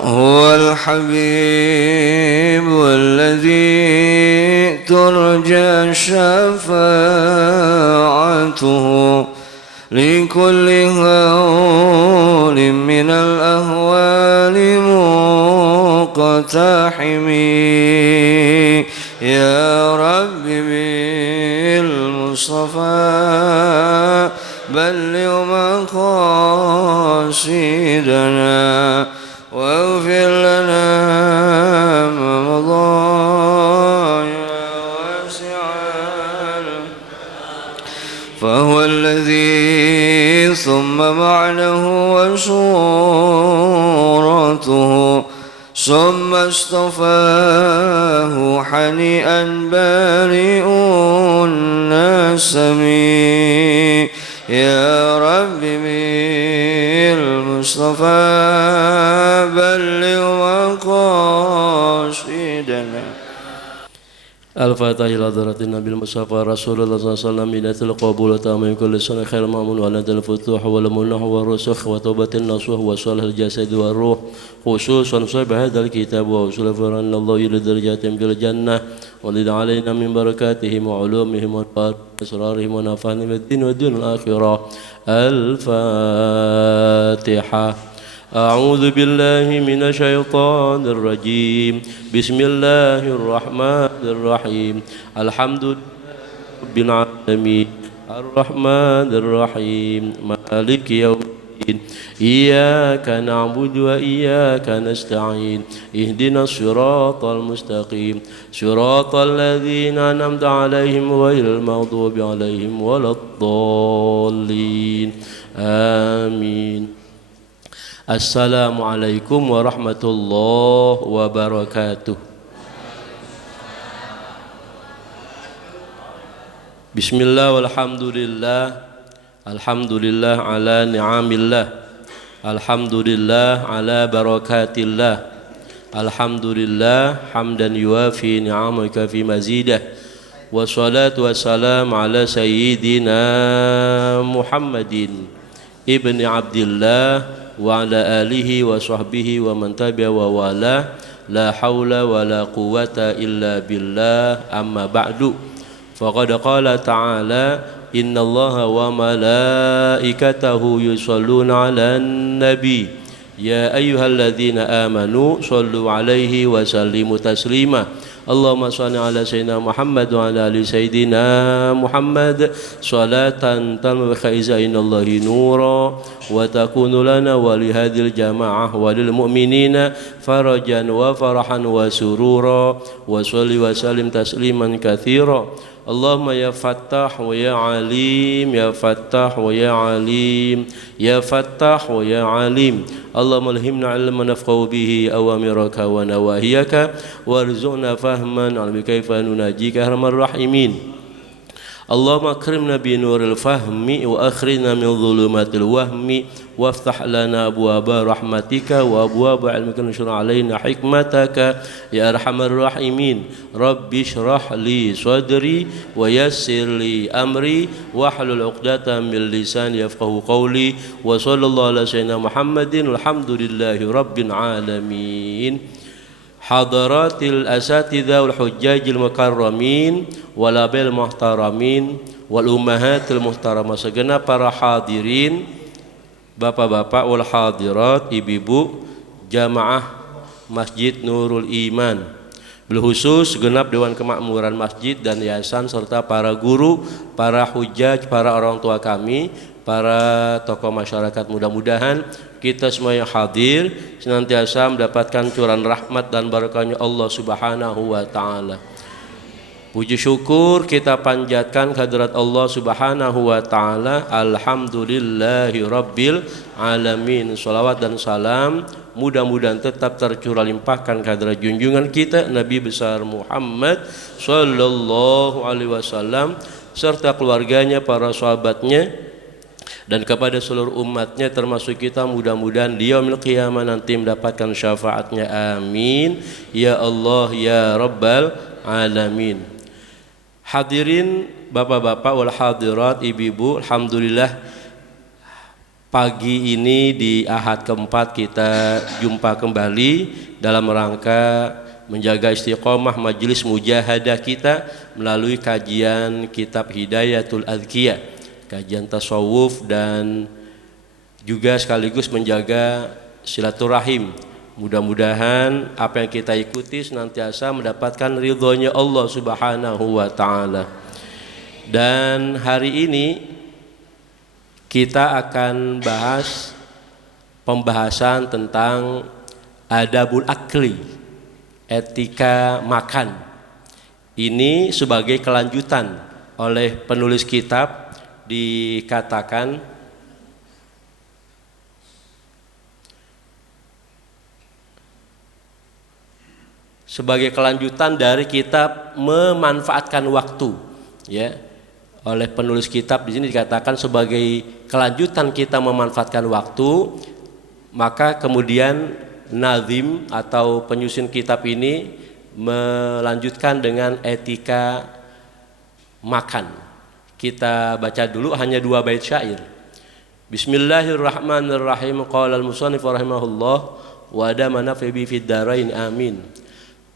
هو الحبيب الذي ترجى شفاعته لكل هول من الأهوال مقتحم. يا رب بالمصطفى بلغ مقاصدنا واغفر لنا ما مضى يا واسع. فهو الذي ثم معنه وصورته ثم اصطفاه حنيئا بارئ النسم. يا رب بالمصطفى بلغ مقاصدنا. الفاتحة إلى حضرة النبي المصطفى رسول الله صلى الله عليه وسلم بداية القبول وتمام كل سنة خير مأمون وعلى الفتوح والمنح والرسخ وتوبة النصوح وصالح الجسد والروح خصوصا صاحب هذا الكتاب وأصول فرعن الله إلى درجات بالجنة ولد علينا من بركاتهم وعلومهم وأسرارهم ونفعنا الدين والدين الآخرة. الفاتحة. أعوذ بالله من الشيطان الرجيم. بسم الله الرحمن الرحيم. الحمد لله رب العالمين الرحمن الرحيم مالك يوم الدين إياك نعبد وإياك نستعين اهدنا الصراط المستقيم صراط الذين أنعمت عليهم غير المغضوب عليهم ولا الضالين آمين. Assalamualaikum warahmatullahi wabarakatuh. Bismillah walhamdulillah. Alhamdulillah ala ni'amillah. Alhamdulillah ala barakatillah. Alhamdulillah hamdan yuafi ni'amaka fi mazidah. Wassalatu wassalam ala sayyidina Muhammadin ibni Abdillah wa ala alihi wa sahbihi wa man tabi'a wa wala la hawla wa la quwwata illa billah amma ba'du. Faqad qala ta'ala innallaha wa malaikatahu yusalluna 'alan nabi ya ayyuhalladzina amanu sallu 'alaihi wa sallimu taslima. Allahumma shalli ala sayyidina Muhammad wa ala ali sayyidina Muhammad salatan tammu khaizainallahi nura wa takunu lana wa li hadhil jamaah wa lil mu'minina farajan wa farahan wa surura wa shalli wa sallim tasliman katsira. Allahumma ya Fattah wa ya Alim ya Fattah wa ya Alim ya Fattah wa ya Alim. Allahumma alhimna ilman nafqahu bihi awamiraka wa nawahiyaka warzuqna fahman albi kaifa nunajika arhamar rahimin. Allahumma akrimna bi nuril fahmi wa akhrina min dhulumatil wahmi waftah lana abwaaba rahmatika wa abwaaba ilmika wanshur alaina hikmataka ya arhamar rahimin. Rabbi shrah li sadri wa yassir li amri wahlul 'uqdatam min lisani yafqahu qawli wa sallallahu ala sayyidina Muhammadin alhamdulillahi rabbil alamin. Hadaratil asatidha wal hujjajil mukarramin wal abil muhtaramin wal ummahatil muhtaramah segenap para hadirin bapak-bapak wal hadirat ibu-ibu jamaah Masjid Nurul Iman bil khusus segenap Dewan Kemakmuran Masjid dan Yayasan serta para guru, para hujjaj, para orang tua kami, para tokoh masyarakat, mudah-mudahan kita semua yang hadir senantiasa mendapatkan curahan rahmat dan barakahnya Allah Subhanahu wa taala. Puji syukur kita panjatkan kehadirat Allah Subhanahu wa taala. Alhamdulillahi rabbil alamin. Shalawat dan salam mudah-mudahan tetap tercurah limpahkan kehadirat junjungan kita Nabi besar Muhammad sallallahu alaihi wasallam serta keluarganya, para sahabatnya dan kepada seluruh umatnya termasuk kita, mudah-mudahan di yaumil qiyamah nanti mendapatkan syafaatnya. Amin ya Allah ya Rabbal alamin. Hadirin bapak-bapak wal hadirat ibu-ibu, alhamdulillah Pagi ini di Ahad keempat kita jumpa kembali dalam rangka menjaga istiqomah majelis mujahadah kita melalui kajian kitab Hidayatul Adhkiyah, kajian tasawuf dan juga sekaligus menjaga silaturahim. Mudah-mudahan apa yang kita ikuti senantiasa mendapatkan ridhonya Allah Subhanahu wa ta'ala. Dan hari ini kita akan bahas pembahasan tentang adabul akli, etika makan. Ini sebagai kelanjutan oleh penulis kitab dikatakan sebagai kelanjutan dari kitab memanfaatkan waktu, ya. Oleh penulis kitab di sini dikatakan sebagai kelanjutan kita memanfaatkan waktu, maka kemudian nazim atau penyusun kitab ini melanjutkan dengan etika makan. Kita baca dulu hanya 2 bait syair. Bismillahirrahmanirrahim. Qala al-musannif rahimahullah wa adamana fi fid darain amin.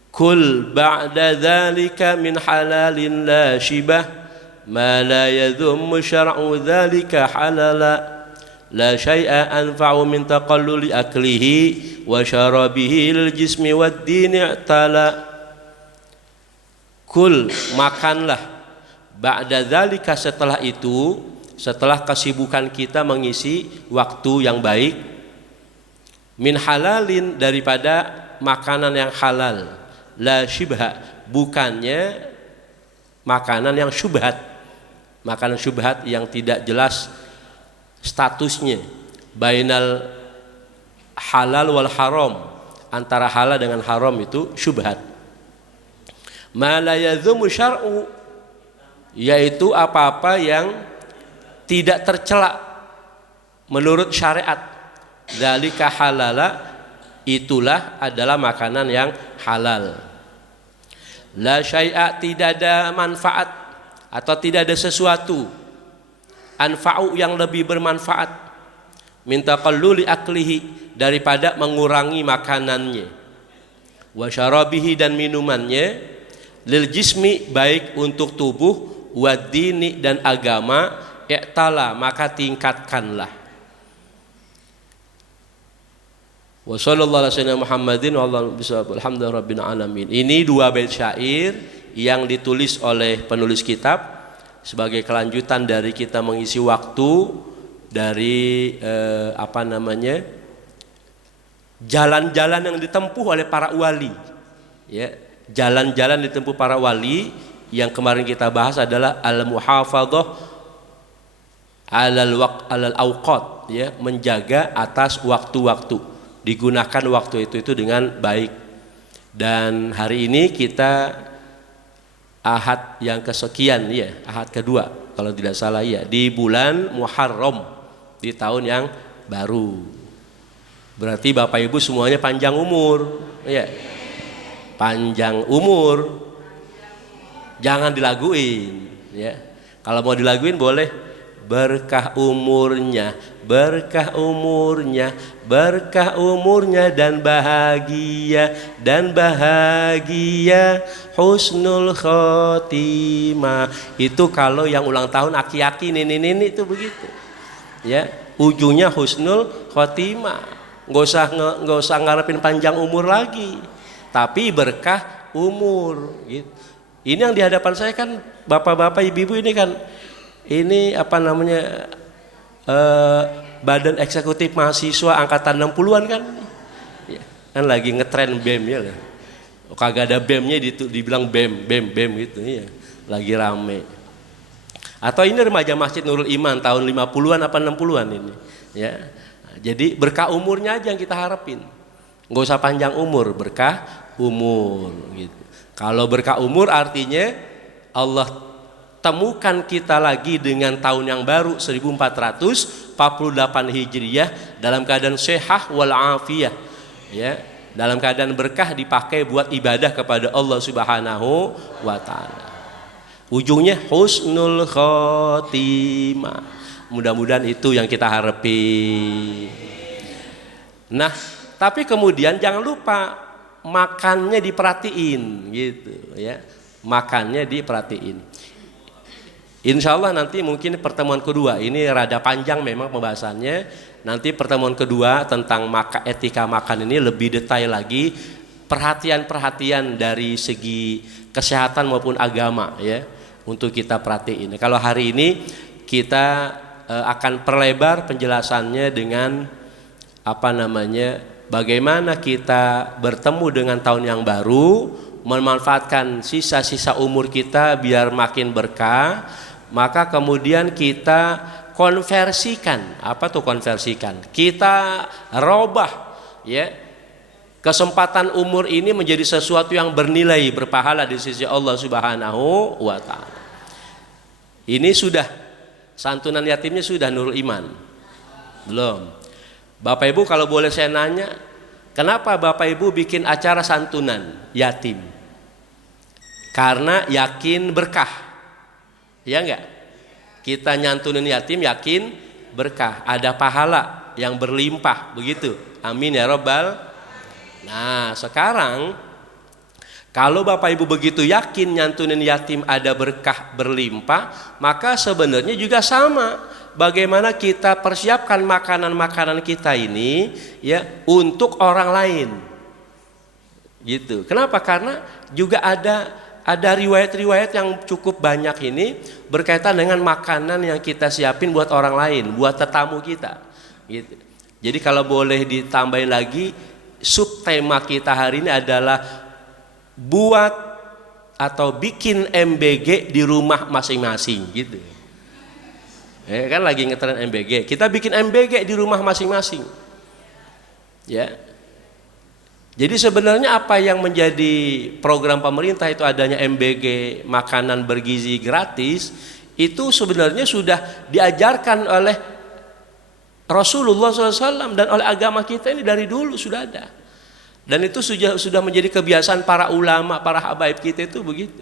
Kul ba'da dzalika min halalin la shibah ما لا يذم شرع ذلك حلالا لا شيء أنفع من تقلل أكله وشرابه للجسم والدين اعتلا. Kul, makanlah, ba'da dzalika, setelah itu, setelah kesibukan kita mengisi waktu yang baik, min halalin, daripada makanan yang halal, la syibha, bukannya makanan yang syubhat, makanan syubhat yang tidak jelas statusnya, bainal halal wal haram, antara halal dengan haram itu syubhat. Ma la yadhumu syar'u, yaitu apa-apa yang tidak tercela menurut syariat. Dzalika halala, itulah adalah makanan yang halal. La syai'a, tidak ada manfaat atau tidak ada sesuatu anfa'u yang lebih bermanfaat min taqalluli aklihi, daripada mengurangi makanannya, wa syarabihi, dan minumannya, lil jismi, baik untuk tubuh, wa dini, dan agama, i'tala, maka tingkatkanlah. Wa sallallahu alaihi Muhammadin wa alhamdulillahi rabbil alamin. Ini 2 bait syair yang ditulis oleh penulis kitab sebagai kelanjutan dari kita mengisi waktu dari jalan-jalan yang ditempuh oleh para wali, ya. Jalan-jalan ditempuh para wali yang kemarin kita bahas adalah al-muhafadzah alal awqat, ya, menjaga atas waktu-waktu, digunakan waktu itu dengan baik. Dan hari ini kita Ahad yang kesekian, ya, Ahad kedua kalau tidak salah, ya, di bulan Muharram, di tahun yang baru. Berarti Bapak Ibu semuanya panjang umur, ya. Panjang umur. Jangan dilaguin, ya. Kalau mau dilaguin boleh. Berkah umurnya, berkah umurnya, berkah umurnya, dan bahagia husnul khotimah. Itu kalau yang ulang tahun aki-aki, nini-nini, itu begitu, ya. Ujungnya husnul khotimah. Nggak usah ngarepin panjang umur lagi, tapi berkah umur, gitu. Ini yang di hadapan saya kan bapak-bapak, ibu-ibu ini kan, ini badan eksekutif mahasiswa angkatan 60-an kan, ya, kan lagi ngetren BEM, ya lah. Kagak ada BEM-nya dibilang BEM gitu, ya. Lagi rame. Atau ini remaja Masjid Nurul Iman tahun 50-an apa 60-an ini, ya. Jadi berkah umurnya aja yang kita harapin. Nggak usah panjang umur, berkah umur, gitu. Kalau berkah umur artinya Allah temukan kita lagi dengan tahun yang baru 1448 Hijriah dalam keadaan sehat wal afiyah, ya, dalam keadaan berkah, dipakai buat ibadah kepada Allah Subhanahu wa taala. Ujungnya husnul khotimah. mudah-mudahan itu yang kita harapin. Nah, tapi kemudian jangan lupa makannya diperhatiin gitu ya. Makannya diperhatiin. Insya Allah nanti mungkin pertemuan kedua, ini rada panjang memang pembahasannya. Nanti pertemuan kedua tentang etika makan ini lebih detail lagi, perhatian-perhatian dari segi kesehatan maupun agama ya, untuk kita perhatiin. Kalau hari ini kita akan perlebar penjelasannya dengan bagaimana kita bertemu dengan tahun yang baru, memanfaatkan sisa-sisa umur kita biar makin berkah. Maka kemudian kita konversikan, kita robah ya, kesempatan umur ini menjadi sesuatu yang bernilai, berpahala di sisi Allah Subhanahu wa taala. Ini sudah santunan yatimnya, sudah Nurul Iman belum? Bapak Ibu kalau boleh saya nanya, kenapa Bapak Ibu bikin acara santunan yatim? Karena yakin berkah. Ya enggak? Kita nyantunin yatim yakin berkah, ada pahala yang berlimpah, begitu. Amin ya robbal. Nah, sekarang kalau Bapak Ibu begitu yakin nyantunin yatim ada berkah berlimpah, maka sebenarnya juga sama. Bagaimana kita persiapkan makanan-makanan kita ini ya untuk orang lain. Gitu. Kenapa? Karena juga ada riwayat-riwayat yang cukup banyak ini berkaitan dengan makanan yang kita siapin buat orang lain, buat tetamu kita. Gitu. Jadi kalau boleh ditambahin lagi, subtema kita hari ini adalah buat atau bikin MBG di rumah masing-masing gitu. Kan lagi ngetren MBG, kita bikin MBG di rumah masing-masing. Ya. Jadi sebenarnya apa yang menjadi program pemerintah itu adanya MBG, makanan bergizi gratis, itu sebenarnya sudah diajarkan oleh Rasulullah SAW dan oleh agama kita ini dari dulu sudah ada. Dan itu sudah menjadi kebiasaan para ulama, para habaib kita itu begitu.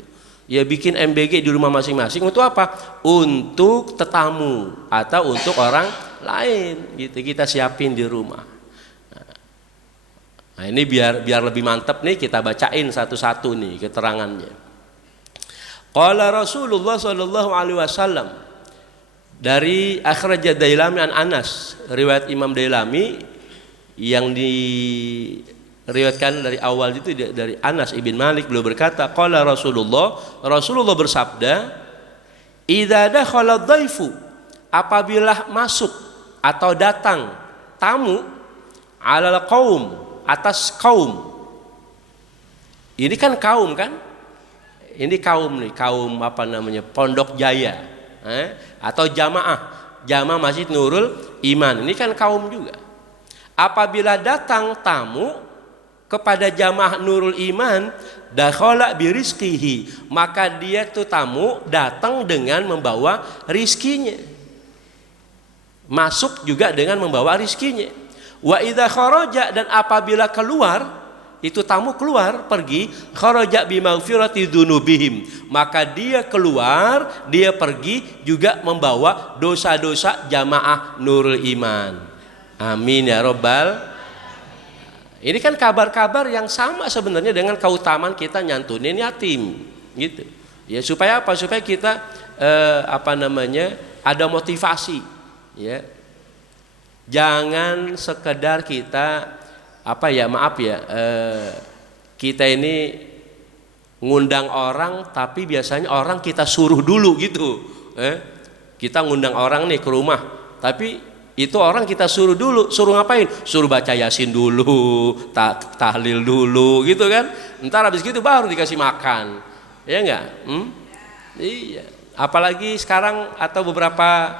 Ya bikin MBG di rumah masing-masing untuk apa? Untuk tetamu atau untuk orang lain gitu, kita siapin di rumah. Nah ini biar lebih mantap nih, kita bacain satu-satu nih keterangannya. Qala Rasulullah sallallahu alaihi wasallam, dari akhraj Dailami an Anas, riwayat Imam Dailami yang diriwayatkan dari awal itu dari Anas ibn Malik, beliau berkata, qala Rasulullah bersabda, idza dakhala dhaifu, apabila masuk atau datang tamu, alal qaum, atas kaum. Ini kan kaum kan? Ini kaum nih, kaum Pondok Jaya, atau jamaah Masjid Nurul Iman. Ini kan kaum juga. Apabila datang tamu kepada jamaah Nurul Iman, dakhala birizqihi, maka dia tuh tamu datang dengan membawa rizkinya. Masuk juga dengan membawa rizkinya. Wa idza kharaja, dan apabila keluar, itu tamu keluar pergi, kharaja bi maghfirati dzunubihim, maka dia keluar, dia pergi juga membawa dosa-dosa jamaah Nurul Iman. Amin ya robbal. Ini kan kabar-kabar yang sama sebenarnya dengan keutamaan kita nyantunin yatim gitu. Ya supaya apa? Supaya kita ada motivasi ya. Jangan sekedar kita kita ini ngundang orang tapi biasanya orang kita suruh dulu gitu. Kita ngundang orang nih ke rumah, tapi itu orang kita suruh dulu, suruh ngapain? Suruh baca Yasin dulu, tahlil dulu gitu kan. Ntar habis gitu baru dikasih makan. Ya enggak? Iya. Apalagi sekarang atau beberapa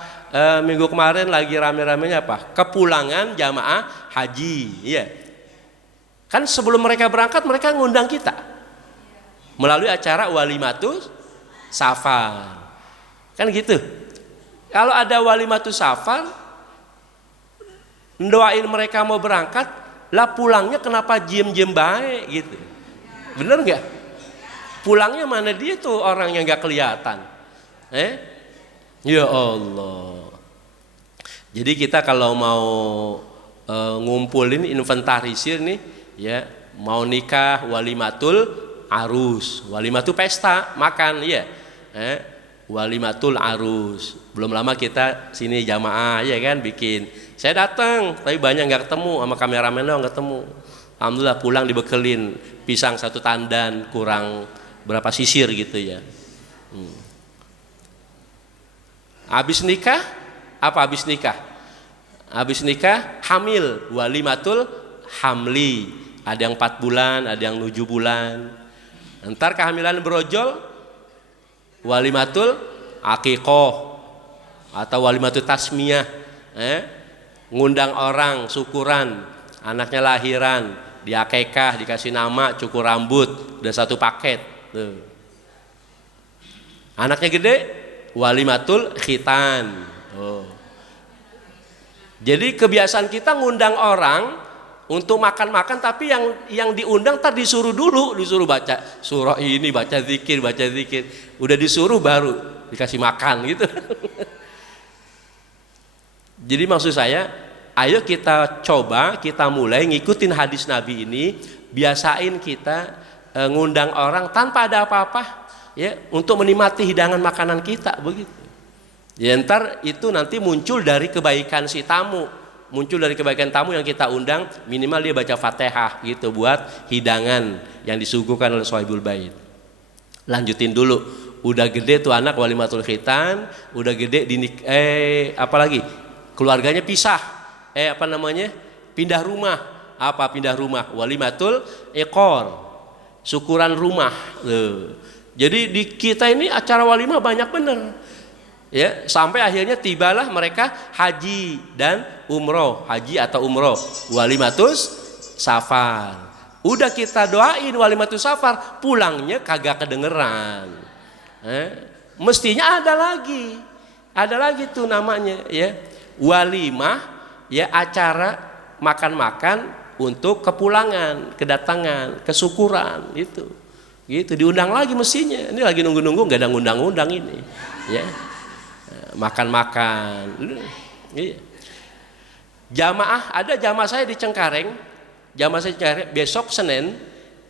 minggu kemarin lagi rame-ramenya apa? Kepulangan jamaah haji, iya. Kan sebelum mereka berangkat mereka ngundang kita melalui acara walimatus safar. Kan gitu. Kalau ada walimatus safar, doain mereka mau berangkat, lah pulangnya kenapa diem-diem baik gitu. Bener nggak? Pulangnya mana dia tuh orang yang nggak kelihatan. Ya Allah. Jadi kita kalau mau ngumpulin inventarisir nih ya, mau nikah walimatul arus, walimatu pesta makan ya, walimatul arus. Belum lama kita sini jamaah ya kan bikin. Saya datang tapi banyak nggak ketemu sama kameramen lo, nggak ketemu. Alhamdulillah pulang dibekelin pisang 1 tandan kurang berapa sisir gitu ya. Habis nikah apa habis nikah? Habis nikah hamil, walimatul hamli. Ada yang 4 bulan, ada yang 7 bulan. Ntar kehamilan berojol, walimatul akikoh atau walimatul tasmiyah, ngundang orang syukuran, anaknya lahiran, diakekah, dikasih nama, cukur rambut, udah 1 paket. Tuh. Anaknya gede, walimatul khitan. Oh. Jadi kebiasaan kita ngundang orang untuk makan-makan, tapi yang diundang tadi disuruh dulu, disuruh baca surah ini, baca zikir, udah disuruh baru dikasih makan gitu. Jadi maksud saya, ayo kita coba, kita mulai ngikutin hadis Nabi ini, biasain kita ngundang orang tanpa ada apa-apa ya, untuk menikmati hidangan makanan kita begitu. Ya ntar itu nanti muncul dari kebaikan si tamu, muncul dari kebaikan tamu yang kita undang, minimal dia baca Fatihah gitu buat hidangan yang disuguhkan oleh Shahibul Bait. Lanjutin dulu, udah gede tuh anak walimatul khitan, udah gede apalagi keluarganya pisah, pindah rumah. Apa pindah rumah? Walimatul iqor, syukuran rumah. Jadi di kita ini acara walimah banyak bener. Ya, sampai akhirnya tibalah mereka haji dan umroh, haji atau umroh, walimatus safar. Udah kita doain walimatus safar, pulangnya kagak kedengeran. Mestinya ada lagi tuh namanya ya, walimah ya, acara makan-makan untuk kepulangan, kedatangan, kesyukuran gitu. Gitu diundang lagi mestinya. Ini lagi nunggu-nunggu nggak ada ngundang-undang ini, ya. Makan-makan. Jamaah, ada jamaah saya di Cengkareng. Jamaah saya di Cengkareng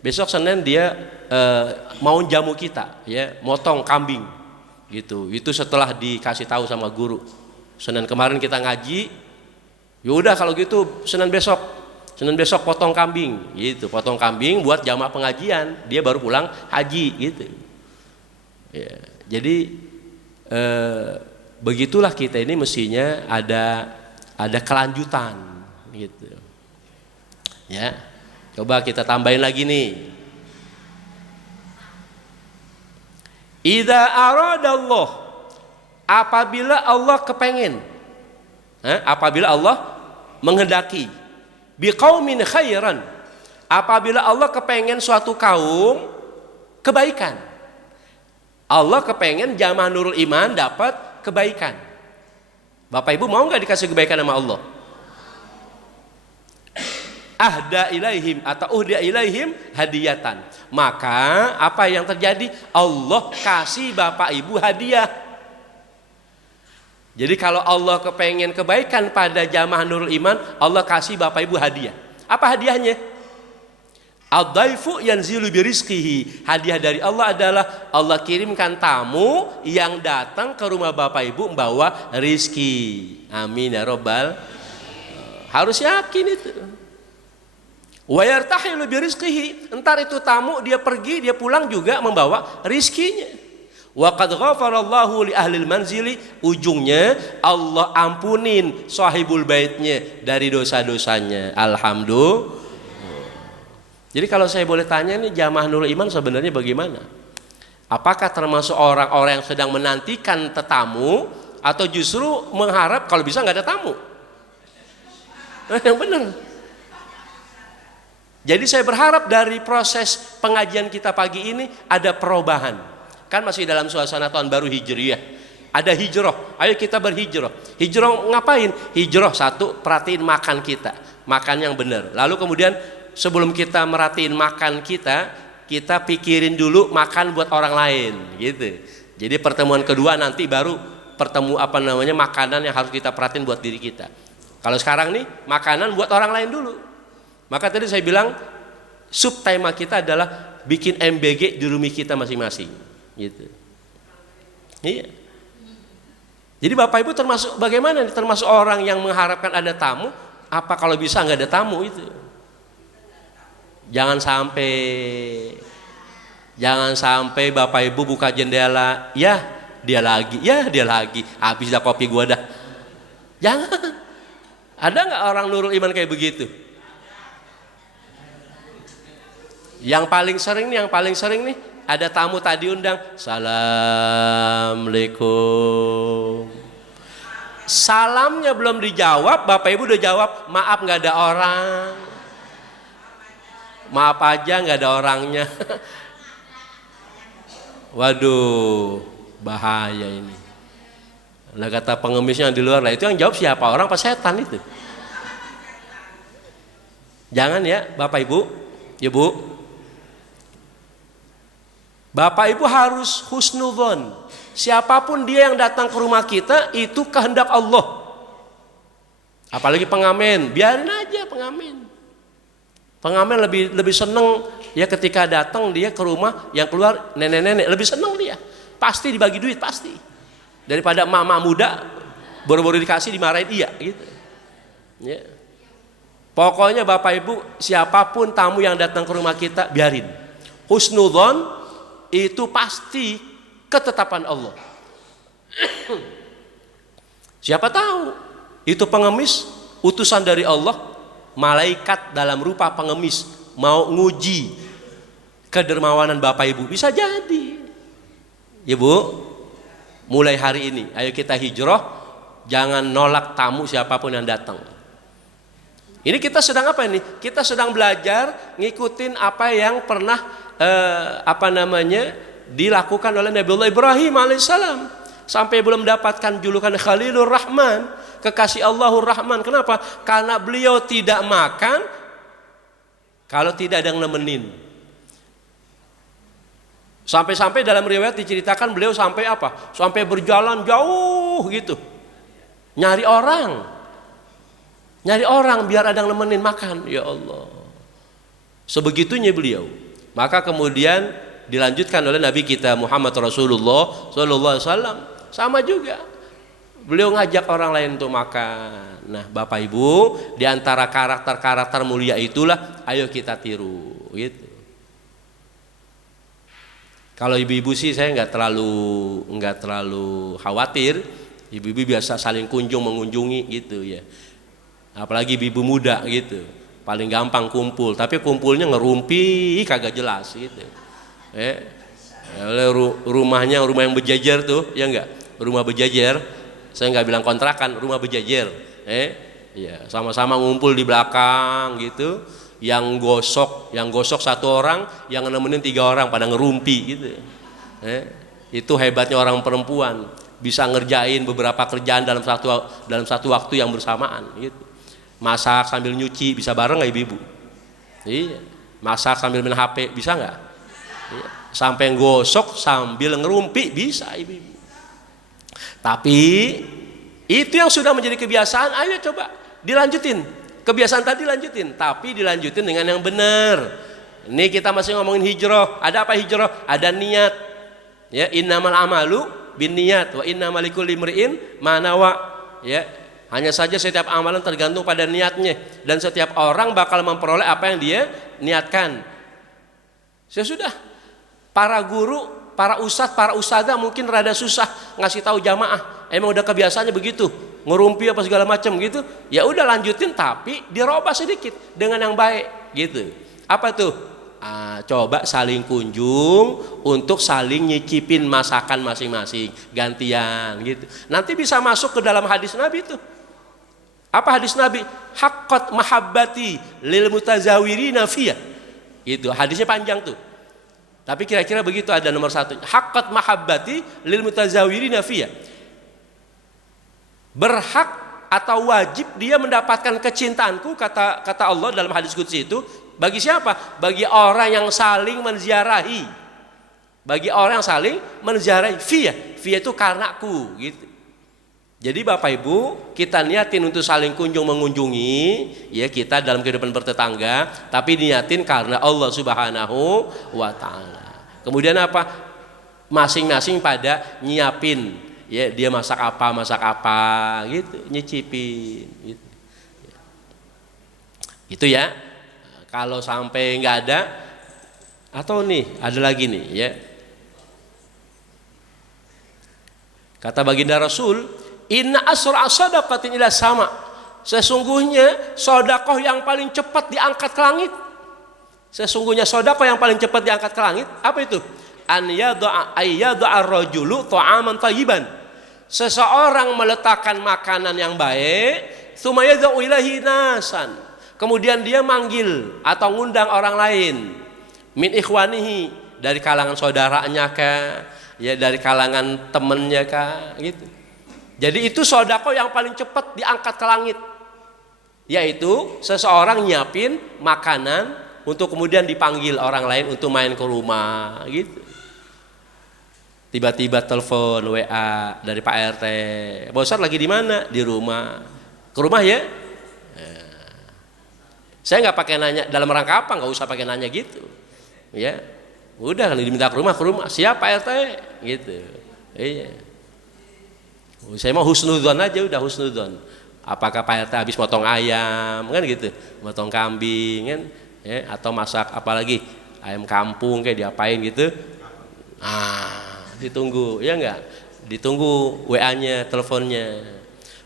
besok Senin dia mau jamu kita, ya, motong kambing. Gitu. Itu setelah dikasih tahu sama guru. Senin kemarin kita ngaji. Yaudah kalau gitu Senin besok potong kambing, gitu. Potong kambing buat jamaah pengajian. Dia baru pulang haji, gitu. Ya, jadi begitulah kita ini mestinya ada kelanjutan gitu ya. Coba kita tambahin lagi nih, idza aradallah, apabila Allah kepengen, apabila Allah menghendaki, biqaumin khairan, apabila Allah kepengen suatu kaum kebaikan, Allah kepengen jamaah Nurul Iman dapat kebaikan. Bapak Ibu mau nggak dikasih kebaikan sama Allah? Ahda ilaihim atau uhda ilaihim hadiyatan. Maka apa yang terjadi? Allah kasih Bapak Ibu hadiah. Jadi kalau Allah kepengen kebaikan pada jamaah Nurul Iman, Allah kasih Bapak Ibu hadiah. Apa hadiahnya? Ad-daifu yanzilu birizqihi. Hadiah dari Allah adalah Allah kirimkan tamu yang datang ke rumah Bapak Ibu membawa rizki. Amin ya robbal. Harus yakin itu. Wa yartahilu birizqihi. Entar itu tamu dia pergi, dia pulang juga membawa rizkinya. Wa qad ghafarallahu li ahlil manzili. Ujungnya Allah ampunin sahibul baitnya dari dosa-dosanya. Alhamdulillah. Jadi kalau saya boleh tanya nih, jamaah Nurul Iman sebenarnya bagaimana? Apakah termasuk orang-orang yang sedang menantikan tetamu atau justru mengharap kalau bisa nggak ada tamu? Yang benar. Jadi saya berharap dari proses pengajian kita pagi ini ada perubahan. Kan masih dalam suasana tahun baru Hijriyah. Ada hijrah. Ayo kita berhijrah. Hijrah ngapain? Hijrah satu, perhatiin makan kita. Makan yang benar. Lalu kemudian sebelum kita merhatiin makan kita pikirin dulu makan buat orang lain gitu. Jadi pertemuan kedua nanti baru makanan yang harus kita perhatiin buat diri kita. Kalau sekarang nih makanan buat orang lain dulu. Maka tadi saya bilang subtema kita adalah bikin MBG di rumah kita masing-masing, gitu. Iya. Jadi Bapak Ibu termasuk bagaimana? Termasuk orang yang mengharapkan ada tamu. Apa kalau bisa nggak ada tamu itu? Jangan sampai Bapak Ibu buka jendela, ya dia lagi, habis dah kopi gua dah. Jangan. Ada nggak orang Nurul Iman kayak begitu? Yang paling sering nih, ada tamu tadi undang, Assalamualaikum. Salamnya belum dijawab, Bapak Ibu udah jawab, maaf nggak ada orang. Maaf aja nggak ada orangnya. Waduh, bahaya ini. Nah kata pengemisnya di luar, lah itu yang jawab siapa? Orang apa setan itu? Jangan ya Bapak Ibu, Ibu. Bapak Ibu harus husnudzon. Siapapun dia yang datang ke rumah kita itu kehendak Allah. Apalagi pengamen, biarin aja pengamen. Pengamen lebih seneng ya ketika datang dia ke rumah yang keluar nenek-nenek, lebih seneng dia. Pasti dibagi duit pasti. Daripada emak-emak muda baru-baru dikasih dimarahin iya gitu. Ya. Pokoknya Bapak Ibu siapapun tamu yang datang ke rumah kita biarin. Husnudzon itu pasti ketetapan Allah. Siapa tahu itu pengemis utusan dari Allah, malaikat dalam rupa pengemis mau nguji kedermawanan Bapak Ibu, bisa jadi. Ya Bu, mulai hari ini ayo kita hijrah, jangan nolak tamu siapapun yang datang. Ini kita sedang apa ini? Kita sedang belajar ngikutin apa yang pernah dilakukan oleh Nabiullah Ibrahim alaihissalam sampai belum mendapatkan julukan Khalilur Rahman, kekasih Allahur Rahman. Kenapa? Karena beliau tidak makan kalau tidak ada yang nemenin. Sampai-sampai dalam riwayat diceritakan beliau sampai apa? Sampai berjalan jauh gitu. Nyari orang biar ada yang nemenin makan. Ya Allah. Sebegitunya beliau. Maka kemudian dilanjutkan oleh Nabi kita Muhammad Rasulullah sallallahu alaihi wasallam, sama juga. Beliau ngajak orang lain untuk makan. Nah, Bapak Ibu, di antara karakter-karakter mulia itulah ayo kita tiru, gitu. Kalau ibu-ibu sih saya nggak terlalu khawatir. Ibu-ibu biasa saling mengunjungi gitu ya. Apalagi ibu muda gitu. Paling gampang kumpul, tapi kumpulnya ngerumpi kagak jelas gitu. Rumah yang berjajar tuh, ya enggak? Rumah berjajar. Saya nggak bilang kontrakan, rumah berjajar. Ya, sama-sama ngumpul di belakang gitu. Yang gosok satu orang, yang nemenin 3 orang pada ngerumpi gitu. Itu hebatnya orang perempuan, bisa ngerjain beberapa kerjaan dalam satu waktu yang bersamaan gitu. Masak sambil nyuci bisa bareng nggak ibu-ibu? Iya. Masak sambil main HP bisa nggak? Iya. Sampai gosok sambil ngerumpi bisa ibu-ibu. Tapi itu yang sudah menjadi kebiasaan, ayo coba dilanjutin. Kebiasaan tadi lanjutin, tapi dilanjutin dengan yang benar. Ini kita masih ngomongin hijrah. Ada apa hijrah? Ada niat. Ya, innamal amalu binniyat wa innamal likulli imri'in ma nawa. Ya, hanya saja setiap amalan tergantung pada niatnya dan setiap orang bakal memperoleh apa yang dia niatkan. Sudah. Para guru, para ustadz, para ustadzah mungkin rada susah ngasih tahu jamaah. Emang udah kebiasaannya begitu, ngerumpi apa segala macam gitu. Ya udah lanjutin, tapi dirubah sedikit dengan yang baik gitu. Apa tuh? Coba saling kunjung untuk saling nyicipin masakan masing-masing, gantian gitu. Nanti bisa masuk ke dalam hadis Nabi itu. Apa hadis Nabi? Haqqat mahabbati lil mutazawirina fiyah. Itu hadisnya panjang tuh. Tapi kira-kira begitu, ada nomor 1. Haqqat mahabbati lil mutazawirina fiyah. Berhak atau wajib dia mendapatkan kecintaanku, kata Allah dalam hadis qudsi itu. Bagi siapa? Bagi orang yang saling menziarahi. Bagi orang yang saling menziarahi. Fiyah itu karenaku gitu. Jadi Bapak Ibu, kita niatin untuk saling kunjung mengunjungi, ya kita dalam kehidupan bertetangga, tapi niatin karena Allah Subhanahu wa taala. Kemudian apa? Masing-masing pada nyiapin, ya dia masak apa gitu, nyicipin gitu. Itu ya. Kalau sampai nggak ada, atau nih ada lagi nih ya. Kata baginda Rasul, inna asra sadaqatin ila sama. Sesungguhnya sedekah yang paling cepat diangkat ke langit. Sesungguhnya sedekah yang paling cepat diangkat ke langit, apa itu? An yada'a ar-rajulu ta'aman thayyiban. Seseorang meletakkan makanan yang baik, tsumma yad'u ilahi nasan. Kemudian dia manggil atau ngundang orang lain. Min ikhwanihi, dari kalangan saudaranya kah, ya dari kalangan temennya kah, gitu. Jadi itu sedekah yang paling cepat diangkat ke langit, yaitu seseorang nyiapin makanan untuk kemudian dipanggil orang lain untuk main ke rumah, gitu. Tiba-tiba telepon WA dari Pak RT, Pak Ustadz lagi di mana? Di rumah. Ke rumah ya? Saya nggak pakai nanya dalam rangka apa, nggak usah pakai nanya gitu, ya. Udah kalau diminta ke rumah, siapa RT gitu. Iya. Saya mau husnudzon aja, udah husnudzon. Apakah Pak RT habis potong ayam kan gitu, potong kambing kan, ya, atau masak apalagi ayam kampung kayak diapain gitu. Ditunggu, ya enggak? Ditunggu WA-nya, teleponnya.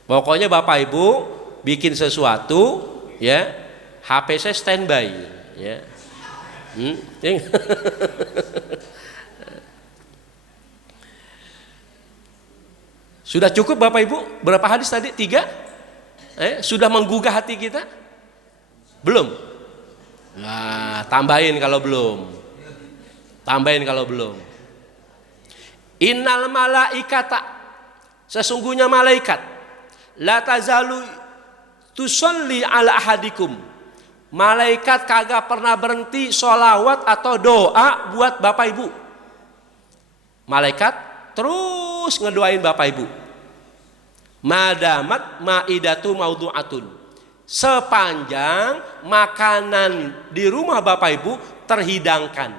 Pokoknya Bapak Ibu bikin sesuatu, ya. HP saya standby, ya. Sudah cukup Bapak Ibu? Berapa hadis tadi? 3? Sudah menggugah hati kita? Belum? Nah, tambahin kalau belum. Innal malaikata, sesungguhnya malaikat, la tazalu tusalli ala ahadikum. Malaikat kagak pernah berhenti sholawat atau doa buat Bapak Ibu. Malaikat terus ngedoain Bapak Ibu. Madamat maidatu maudu'atun. Sepanjang makanan di rumah Bapak Ibu terhidangkan.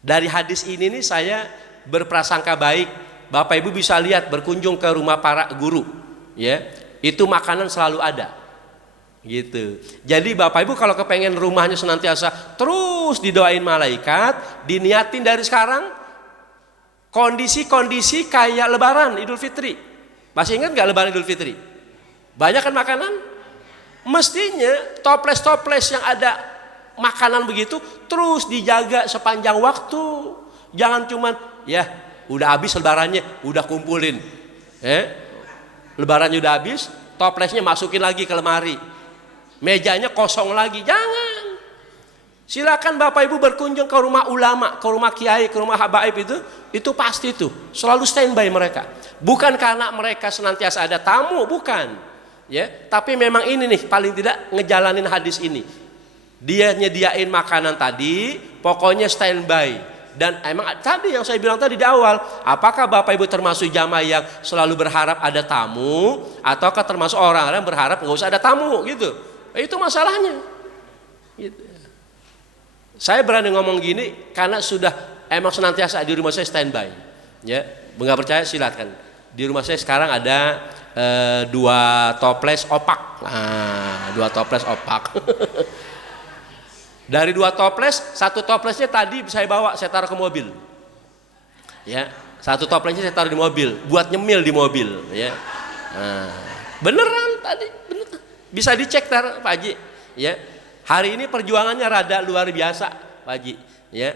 Dari hadis ini nih saya berprasangka baik. Bapak Ibu bisa lihat berkunjung ke rumah para guru, ya. Itu makanan selalu ada. Gitu. Jadi Bapak Ibu kalau kepengen rumahnya senantiasa terus didoain malaikat, diniatin dari sekarang kondisi-kondisi kayak Lebaran Idul Fitri. Masih ingat nggak Lebaran Idul Fitri? Banyak kan makanan? Mestinya toples-toples yang ada makanan begitu terus dijaga sepanjang waktu. Jangan cuman ya udah habis lebarannya, udah kumpulin. Lebarannya udah habis, toplesnya masukin lagi ke lemari. Mejanya kosong lagi, jangan. Silakan Bapak Ibu berkunjung ke rumah ulama, ke rumah kiai, ke rumah habaib itu pasti itu selalu standby mereka. Bukan karena mereka senantiasa ada tamu, bukan. Ya, tapi memang ini nih paling tidak ngejalanin hadis ini. Dia nyediain makanan tadi, pokoknya standby. Dan emang tadi yang saya bilang tadi di awal, apakah Bapak Ibu termasuk jamaah yang selalu berharap ada tamu, ataukah termasuk orang-orang yang berharap nggak usah ada tamu gitu? Itu masalahnya. Gitu. Saya berani ngomong gini karena sudah emang senantiasa di rumah saya standby. Ya, nggak percaya silakan. Di rumah saya sekarang ada 2 toples opak. Nah, 2 toples opak. Dari 2 toples, 1 toplesnya tadi saya bawa, saya taruh ke mobil. Ya, 1 toplesnya saya taruh di mobil, buat nyemil di mobil. Ya, nah, beneran tadi, beneran. Bisa dicek Pak Haji. Ya, hari ini perjuangannya rada luar biasa, Pak Haji. Ya,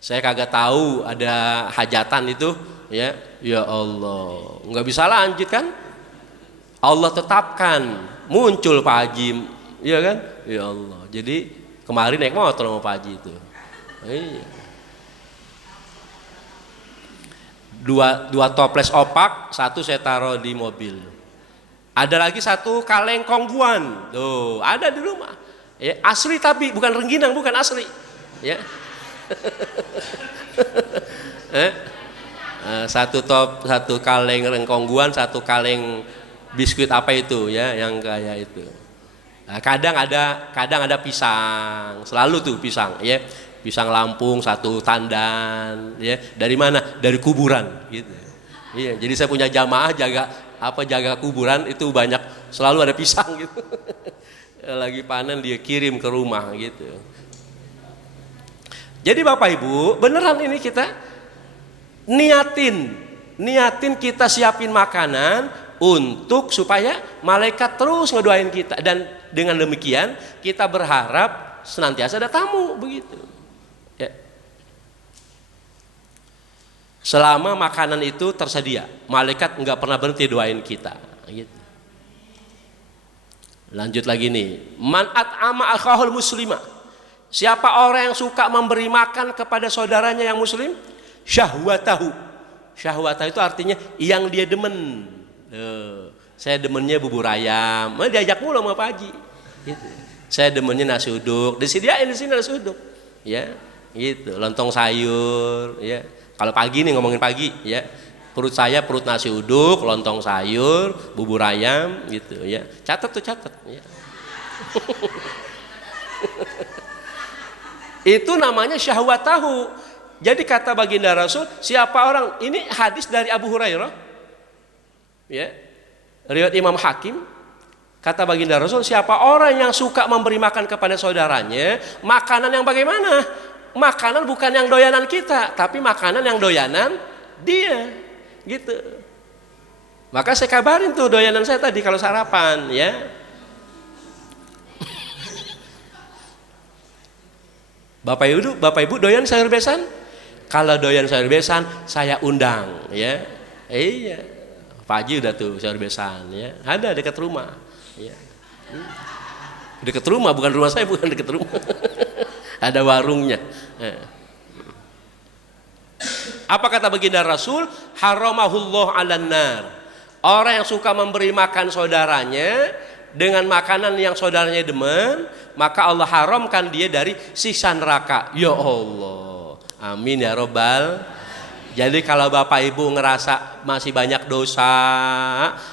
saya kagak tahu ada hajatan itu. Ya, ya Allah, nggak bisa lanjut kan? Allah tetapkan muncul Pak Haji, ya kan? Ya Allah, jadi kemarin naik motor sama Pak Haji itu. Iya. 2 toples opak, 1 saya taruh di mobil. Ada lagi 1 kaleng kongguan, tuh ada di rumah. Ya, asli tapi bukan rengginang, bukan asli. Ya. satu kaleng rengkongguan, satu kaleng biskuit apa itu ya, yang kayak itu. Nah, kadang ada pisang, selalu tuh pisang ya, pisang Lampung satu tandan ya. Dari mana? Dari kuburan gitu. Iya, jadi saya punya jamaah jaga kuburan itu banyak, selalu ada pisang gitu. Lagi panen dia kirim ke rumah gitu. Jadi Bapak Ibu, beneran ini kita niatin kita siapin makanan untuk supaya malaikat terus ngedoain kita, dan dengan demikian kita berharap senantiasa ada tamu begitu. Ya. Selama makanan itu tersedia, malaikat nggak pernah berhenti doain kita. Gitu. Lanjut lagi nih, man at'ama akhahul muslimah. Siapa orang yang suka memberi makan kepada saudaranya yang muslim, syahwatahu. Syahwatahu itu artinya yang dia demen. Saya demennya bubur ayam, diajak mulu sama Pak Haji. Gitu. Saya demennya nasi uduk, disediain di sini nasi uduk. Ya, gitu. Lontong sayur, ya. Kalau pagi nih ngomongin pagi, ya. Perut saya perut nasi uduk, lontong sayur, bubur ayam gitu ya. Catat ya. Itu namanya syahwat tahu. Jadi kata baginda Rasul, siapa orang, ini hadis dari Abu Hurairah. Ya. Riwayat Imam Hakim, kata baginda Rasul, siapa orang yang suka memberi makan kepada saudaranya, makanan yang bagaimana? Makanan bukan yang doyanan kita, tapi makanan yang doyanan dia. Gitu. Maka saya kabarin tuh doyanan saya tadi kalau sarapan ya. Bapak Ibu doyan sayur besan? Kalau doyan sayur besan saya undang ya. Iya. Pak Haji udah tuh sayur besan ya. Ada dekat rumah ya. Dekat rumah, bukan rumah saya, bukan dekat rumah. Ada warungnya. Apa kata baginda Rasul? Haramahullah 'alan nar. Orang yang suka memberi makan saudaranya dengan makanan yang saudaranya demen, maka Allah haramkan dia dari siksa neraka. Ya Allah. Amin ya robbal. Jadi kalau Bapak Ibu ngerasa masih banyak dosa,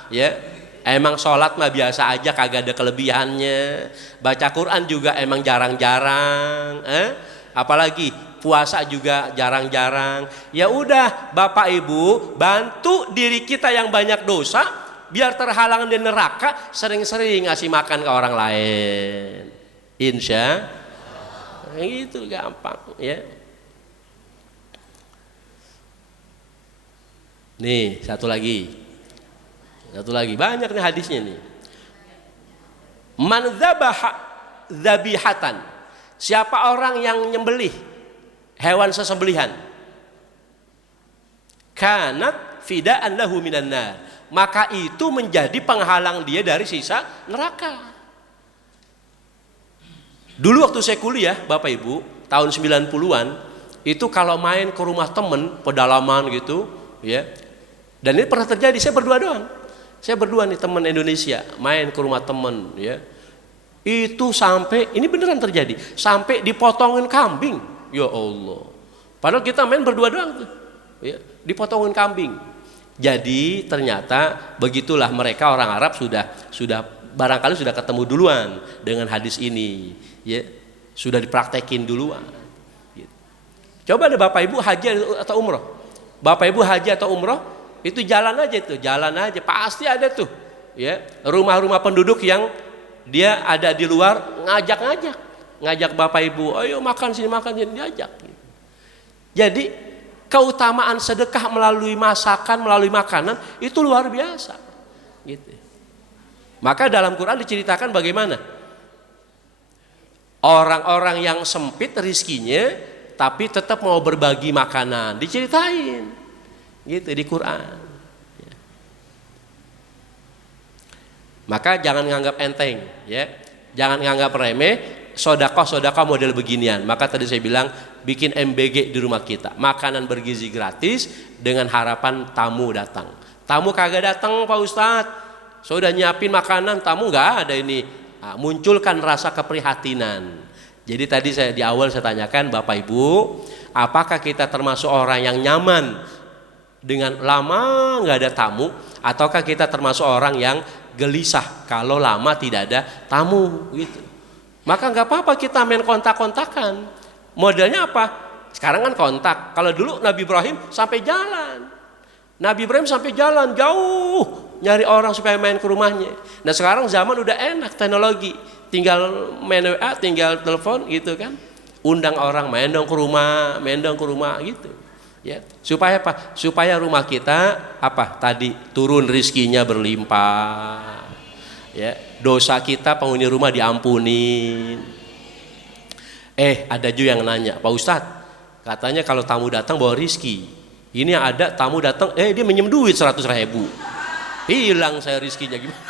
ya, emang sholat mah biasa aja, kagak ada kelebihannya. Baca Quran juga emang jarang-jarang, apalagi puasa juga jarang-jarang. Ya udah, Bapak Ibu bantu diri kita yang banyak dosa biar terhalang di neraka, sering-sering ngasih makan ke orang lain. Insya itu gampang ya. Nih, satu lagi banyak nih hadisnya nih. Man dzabaha dzabihatan. Siapa orang yang nyembelih hewan sesembelihan, kanat fida'an lahu minan nar, maka itu menjadi penghalang dia dari sisa neraka. Dulu waktu saya kuliah Bapak Ibu tahun 90-an itu kalau main ke rumah temen pedalaman gitu ya, dan ini pernah terjadi, saya berdua nih teman Indonesia main ke rumah temen ya, itu sampai, ini beneran terjadi, sampai dipotongin kambing. Ya Allah. Padahal kita main berdua doang tuh. Ya, dipotongin kambing. Jadi ternyata begitulah mereka orang Arab sudah barangkali sudah ketemu duluan dengan hadis ini. Ya, sudah dipraktekin duluan. Gitu. Coba deh Bapak Ibu haji atau umroh. Bapak Ibu haji atau umroh itu jalan aja pasti ada tuh. Ya, rumah-rumah penduduk yang dia ada di luar ngajak Bapak Ibu, ayo makan sini diajak. Jadi keutamaan sedekah melalui masakan, melalui makanan itu luar biasa. Gitu. Maka dalam Quran diceritakan bagaimana orang-orang yang sempit rizkinya tapi tetap mau berbagi makanan, diceritain gitu di Quran. Maka jangan nganggap enteng ya, jangan nganggap remeh sedekah model beginian. Maka tadi saya bilang bikin MBG di rumah kita, makanan bergizi gratis dengan harapan tamu datang. Tamu kagak datang Pak Ustadz, sudah nyiapin makanan, tamu nggak ada ini. Nah, munculkan rasa keprihatinan. Jadi tadi di awal saya tanyakan Bapak Ibu, apakah kita termasuk orang yang nyaman dengan lama nggak ada tamu, ataukah kita termasuk orang yang gelisah kalau lama tidak ada tamu gitu. Maka nggak apa-apa kita main kontak-kontakan. Modelnya apa? Sekarang kan kontak. Kalau dulu Nabi Ibrahim sampai jalan. Nabi Ibrahim sampai jalan jauh nyari orang supaya main ke rumahnya. Nah sekarang zaman udah enak teknologi. Tinggal main WA, tinggal telepon gitu kan. Undang orang main dong ke rumah gitu. Ya, supaya apa? Supaya rumah kita apa? Tadi turun rizkinya berlimpah. Ya, dosa kita penghuni rumah diampunin. Ada juga yang nanya, Pak Ustadz, katanya kalau tamu datang bawa rizki. Ini yang ada tamu datang, dia minjem duit 100.000. Hilang saya rizkinya gimana?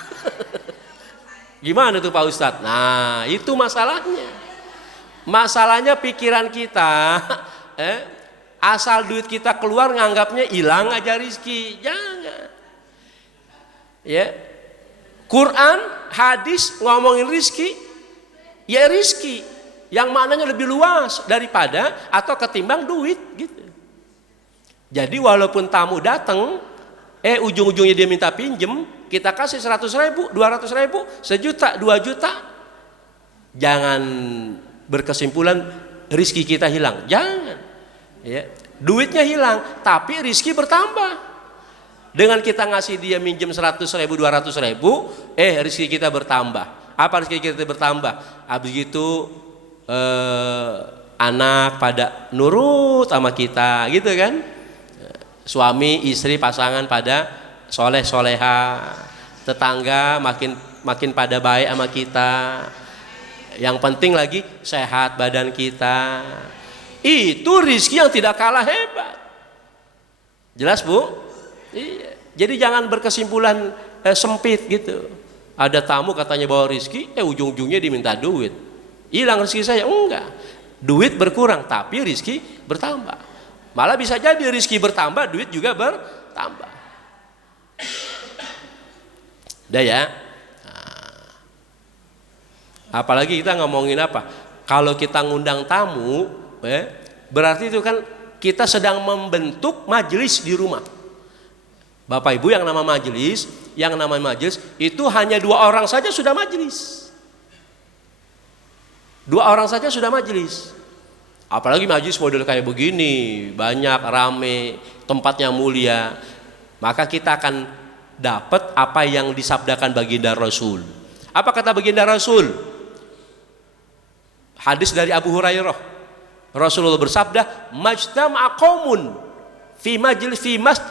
Gimana tuh Pak Ustadz? Nah, itu masalahnya. Masalahnya pikiran kita, asal duit kita keluar nganggapnya hilang aja rizki. Jangan. Ya. Quran, hadis ngomongin rizki, ya rizki yang maknanya lebih luas daripada atau ketimbang duit gitu. Jadi walaupun tamu datang, ujung-ujungnya dia minta pinjem, kita kasih 100.000, 200.000, 1 juta, 2 juta, jangan berkesimpulan rizki kita hilang. Jangan. Ya, duitnya hilang, tapi rizki bertambah. Dengan kita ngasih dia minjem 100.000, 200.000, rizki kita bertambah. Apa rizki kita bertambah? Habis itu anak pada nurut sama kita, gitu kan? Suami, istri, pasangan pada soleh soleha, tetangga makin pada baik sama kita. Yang penting lagi sehat badan kita. Itu rizki yang tidak kalah hebat. Jelas Bu? Iya. Jadi jangan berkesimpulan sempit gitu. Ada tamu katanya bawa rizki, ujung-ujungnya diminta duit. Hilang rizki saya? Enggak. Duit berkurang tapi rizki bertambah. Malah bisa jadi rizki bertambah, duit juga bertambah. Udah ya. Nah. Apalagi kita ngomongin apa? Kalau kita ngundang tamu, berarti itu kan kita sedang membentuk majelis di rumah. Bapak Ibu yang nama majelis itu hanya 2 orang saja sudah majelis. 2 orang saja sudah majelis. Apalagi majelis model kayak begini, banyak, rame, tempatnya mulia. Maka kita akan dapat apa yang disabdakan baginda Rasul. Apa kata baginda Rasul? Hadis dari Abu Hurairah. Rasulullah bersabda, "Majtama'a qaumun fi majlis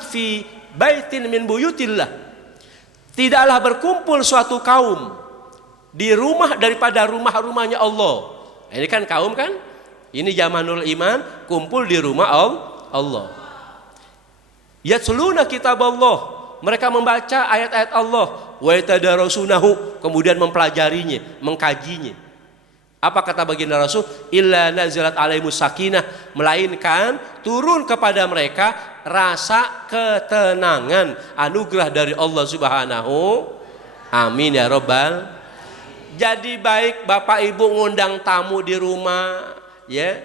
fi baitin min buyutillah." Tidaklah berkumpul suatu kaum di rumah daripada rumah-rumahnya Allah. Ini kan kaum kan? Ini zamanul iman, kumpul di rumah Allah. Yatsluna kitab Allah. Mereka membaca ayat-ayat Allah. Wa yatadarasunahu, kemudian mempelajarinya, mengkajinya. Apa kata baginda Rasul? Illa nazalat alaihimus sakinah, melainkan turun kepada mereka rasa ketenangan, anugerah dari Allah Subhanahu. Amin ya Rabbal. Jadi baik Bapak Ibu ngundang tamu di rumah, ya.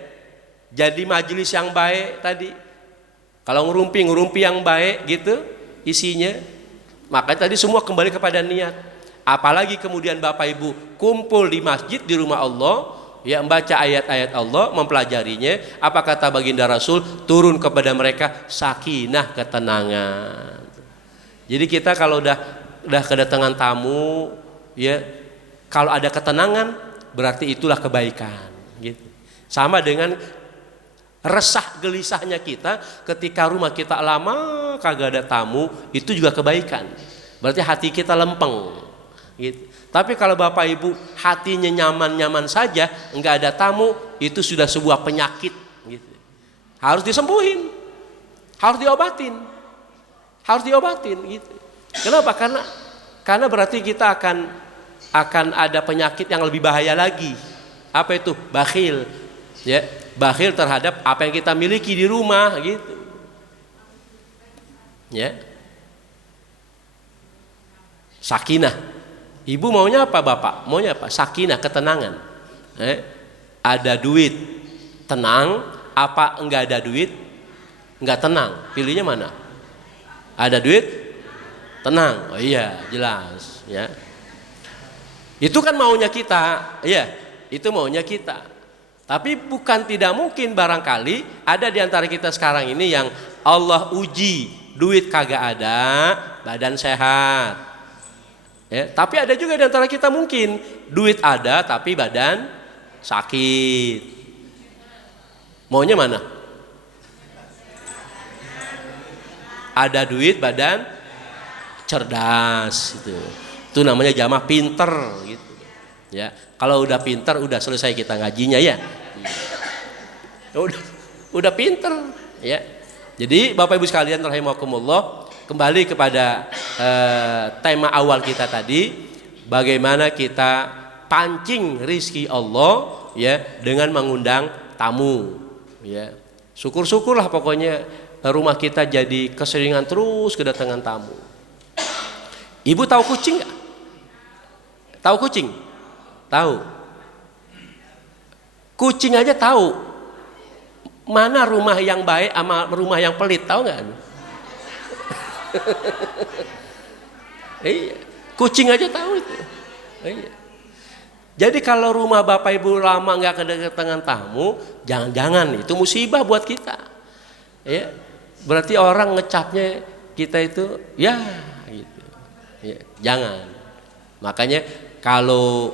Jadi majelis yang baik tadi. Kalau ngerumpi yang baik gitu isinya. Maka tadi semua kembali kepada niat. Apalagi kemudian Bapak Ibu kumpul di masjid di rumah Allah, ya, membaca ayat-ayat Allah, mempelajarinya. Apa kata baginda Rasul? Turun kepada mereka sakinah, ketenangan. Jadi kita kalau udah kedatangan tamu, ya, kalau ada ketenangan berarti itulah kebaikan, gitu. Sama dengan resah gelisahnya kita ketika rumah kita lama kagak ada tamu, itu juga kebaikan. Berarti hati kita lempeng. Gitu. Tapi kalau Bapak Ibu hatinya nyaman-nyaman saja, enggak ada tamu, itu sudah sebuah penyakit. Gitu. Harus disembuhin, harus diobatin. Gitu. Kenapa? Karena berarti kita akan ada penyakit yang lebih bahaya lagi. Apa itu? Bakhil. Ya, bakhil terhadap apa yang kita miliki di rumah. Gitu. Ya. Sakinah. Ibu maunya apa Bapak? Maunya apa? Sakinah, ketenangan. Ada duit, tenang. Apa enggak ada duit? Enggak tenang. Pilihnya mana? Ada duit, tenang. Oh iya, jelas ya. Itu kan maunya kita, iya, itu maunya kita. Tapi bukan tidak mungkin barangkali ada di antara kita sekarang ini yang Allah uji, duit kagak ada, badan sehat. Ya, tapi ada juga di antara kita mungkin duit ada tapi badan sakit. Maunya mana? Ada duit badan cerdas gitu. Itu namanya jamaah pinter gitu. Ya, kalau udah pinter udah selesai kita ngajinya ya. Udah pinter ya. Jadi Bapak Ibu sekalian rahimakumullah, kembali kepada tema awal kita tadi, bagaimana kita pancing rizki Allah ya dengan mengundang tamu ya. Syukur-syukurlah pokoknya rumah kita jadi keseringan terus kedatangan tamu. Ibu tahu kucing nggak? Tahu kucing? Tahu. Kucing aja tahu mana rumah yang baik sama rumah yang pelit, tahu nggak? Iya, kucing aja tahu itu. Iya. Jadi kalau rumah Bapak Ibu lama nggak kedatangan tamu, jangan-jangan itu musibah buat kita. Ya, berarti orang ngecapnya kita itu ya gitu. Ya, jangan. Makanya kalau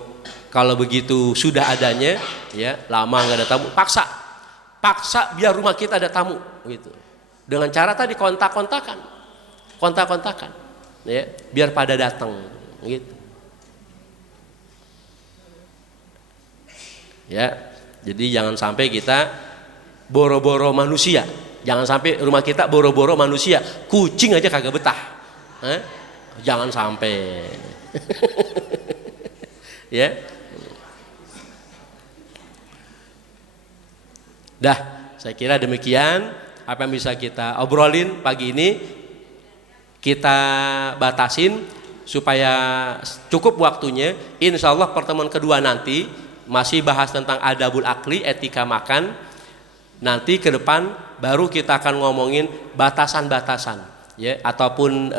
begitu sudah adanya ya lama nggak ada tamu, paksa biar rumah kita ada tamu gitu. Dengan cara tadi kontak-kontakan ya biar pada datang gitu. Ya, jadi jangan sampai kita boro-boro manusia. Jangan sampai rumah kita boro-boro manusia. Kucing aja kagak betah. Jangan sampai. Ya. Dah, saya kira demikian apa yang bisa kita obrolin pagi ini. Kita batasin supaya cukup waktunya. Insya Allah pertemuan kedua nanti masih bahas tentang adabul akli, etika makan. Nanti ke depan baru kita akan ngomongin batasan-batasan ya, ataupun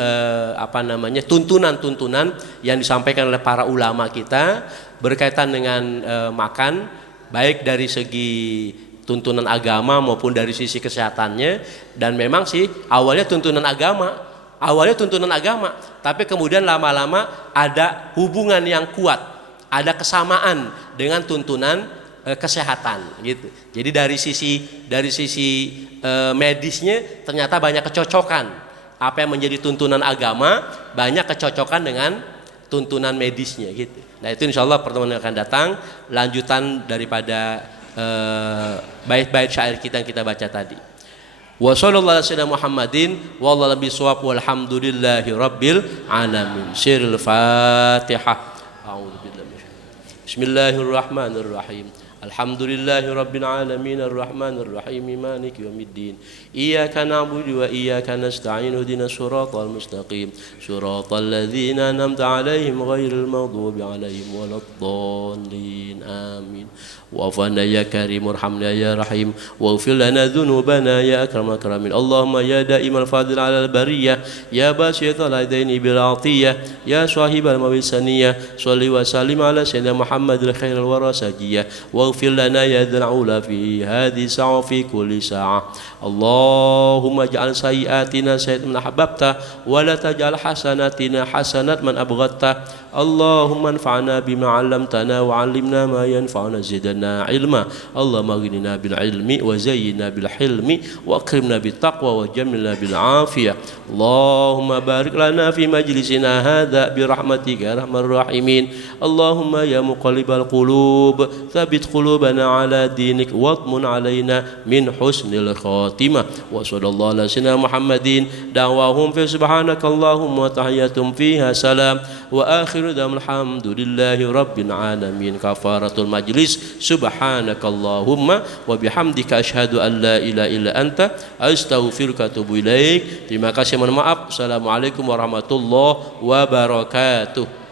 tuntunan-tuntunan yang disampaikan oleh para ulama kita berkaitan dengan makan, baik dari segi tuntunan agama maupun dari sisi kesehatannya. Dan memang sih awalnya tuntunan agama, tapi kemudian lama-lama ada hubungan yang kuat, ada kesamaan dengan tuntunan kesehatan gitu. Jadi dari sisi medisnya ternyata banyak kecocokan. Apa yang menjadi tuntunan agama banyak kecocokan dengan tuntunan medisnya gitu. Nah itu insya Allah pertemuan yang akan datang lanjutan daripada bait-bait syair kita yang kita baca tadi. Wa sallallahu alaihi wasallam Muhammadin wallahu bisawab walhamdulillahi rabbil alamin. Sirul Fatihah. A'udzubillahi Bismillahirrahmanirrahim. Alhamdulillahi rabbil alamin arrahmanir rahim maliki yaumiddin. Iyyaka na'budu wa iyyaka nasta'in ihdinas siratal mustaqim. Siratal ladzina an'amta 'alaihim ghairil maghdubi 'alaihim waladdallin. Amin. Wa'fana ya karim warhamna ya rahim waghfir lana dhunubana ya akramul akramin. Allahumma ya da'imal fadil 'alal bariyah ya basital adaini bil 'atiyah ya sahibal mawisaniyah shalli wa sallim 'ala sayyidina Muhammadil khairil wara sajiyah waghfir lana ya dzal 'ula fi hadhihi sa'a fi kulli sa'ah. Allahumma ij'al sayyi'atina sayyi'at man ahbabta wa la taj'al hasanatina hasanat man abghadta. Allahumma anfa'na bima 'allamtana wa 'allimna ma yanfa'una zidna ilma. Allahumma aghnina bil ilmi wa zayyinna bil hilmi wa akrimna bit taqwa wa jammilna bil afiyah. Allahumma barik lana fi majlisina hadza bi rahmatika ya arhamar rahimin. Allahumma ya muqallibal qulub tsabbit qulubana ala dinik watmun alaina min husnil khatimah. Wa sallallahu ala sayyidina Muhammadin da'wahum fi subhanakallahumma wa tahiyyatum fiha salam wa akhiru da'wahum alhamdulillahi rabbil alamin. Kafaratul majlis subhanakallahumma wa bihamdika asyhadu an la ilaha illa anta astaghfiruka wa atubu ilaik. Terima kasih, mohon maaf. Assalamualaikum warahmatullahi wabarakatuh.